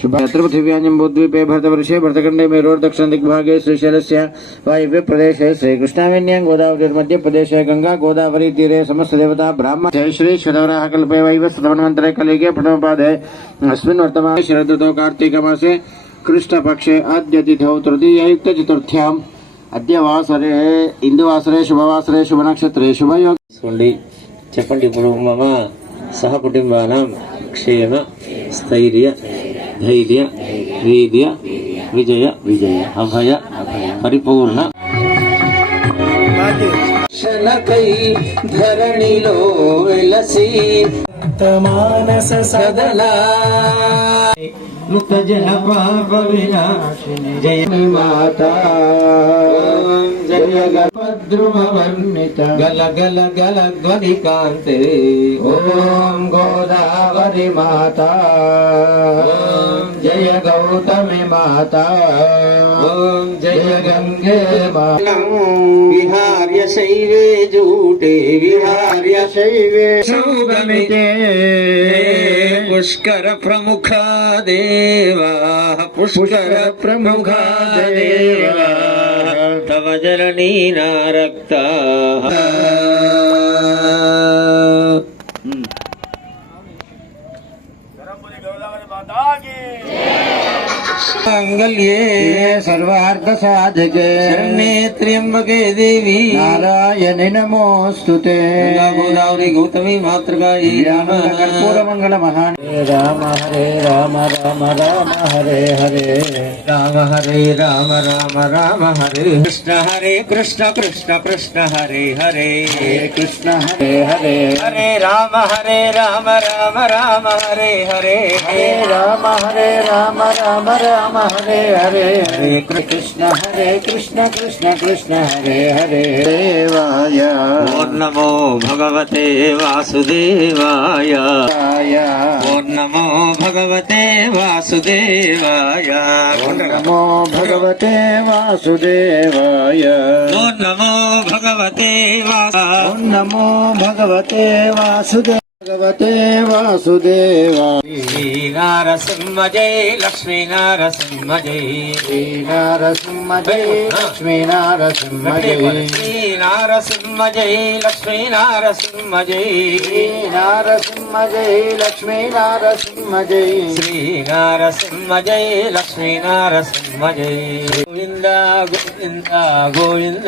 शुभत्र पृथिव्यां भूद्वीपे भरतवर्षे भरतखण्डे मेरोर्दक्षिण दिग्भागे श्रीशैलस्य वायव्य प्रदेशे श्रीकृष्णावेन्यां गोदावरीर्मध्यप्रदेशे गङ्गा गोदावरी तीरे समस्तदेवता ब्राह्मण जय श्री शतवराह कल्पे वैव श्रवणमन्त्रे कलिगे प्रणवपादे अस्मिन् वर्तमाने शरदृतौ कार्तीकमासे कृष्णपक्षे आद्यतिथौ तृतीययुक्तचतुर्थ्याम् अद्य वासरे इन्दुवासरे शुभवासरे शुभनक्षत्रे शुभयोग తీసుకోండి చెప్పండి ఇప్పుడు మమ సహ కుటుంబానం క్షేమ స్థైర్య ధైర్య వీర్య విజయ విజయ అభయ పరిపూర్ణ. శనకై ధరణిలో వెలసి మానస సదలా. ముక్త జన పాప వినాశిని. జయ మాతా. జయ గద్రుమవర్ణిత గల గల గల ధ్వని కాంతే. ఓం గోదావరి మాతా. जय गौतमी माता। ओम जय गंगे माता। विहार्य शैवे जूटे विहार्य शैवे। सुगमिते पुष्कर प्रमुखा देवा पुष्कर प्रमुखा देवा तव जननी नारक्ता। Yay! Yay! మంగళ్యే సర్వార్థ సాధకే శరణ్యే త్ర్యంబకే దేవి నారాయణి నమోస్తు గోదావరి గౌతమి మాతృకాయ కర్పూర మంగళ మహా రామ హరే రామ రామ రామ హరే హరే రామ హరే రామ రామ రామ హరే కృష్ణ హరే కృష్ణ కృష్ణ కృష్ణ హరే హరే కృష్ణ హరే హరే హరే రామ హరే రామ రామ రామ హరే హరే హరే రామ హరే రామ రామ రామ రామ హరే హరే హరే కృష్ణ హరే కృష్ణ కృష్ణ కృష్ణ హరే హరే దేవాయ. నమో భగవతే వాసుదేవాయ. నమో భగవతే వాసుదేవాయ. నమో భగవతే వాసుదేవాయ. నమో భగవతే వాసు నమో భగవతే వాసుదేవ భగవతే వాసుదేవాయ శ్రీ నారసింహ జై లక్ష్మీ నారసింహ జై శ్రీ నారసింహ జై లక్ష్మీ నారసింహ జై శ్రీ నారసింహ జై లక్ష్మీ నారసింహ జై శ్రీ నారసింహ జై లక్ష్మీ నారసింహ జై శ్రీ నారసింహ జై లక్ష్మీ నారసింహ జై గోవింద గోవింద గోవింద.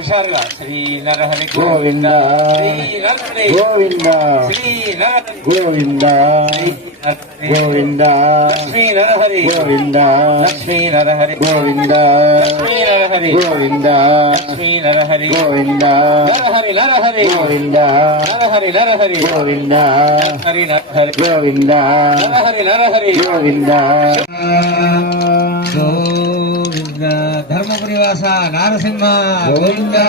హుషారుగా శ్రీ నరహరి గోవింద శ్రీ నరహరి గోవింద శ్రీ నరహరి గోవింద గోవింద లక్ష్మీ నరహరి గోవింద లక్ష్మీ నరహరి గోవింద లక్ష్మీ నరహరి గోవింద లక్ష్మీ నరహరి గోవింద నరహరి నరహరి గోవింద నరహరి నరహరి గోవింద హరి నరహరి గోవింద నరహరి నరహరి గోవింద ధర్మపురి వాస నారసింహ గోవిందా.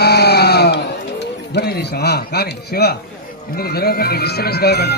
కానీ శివ ఇందుకు జరగకండి డిస్టర్బెన్స్ కాకండి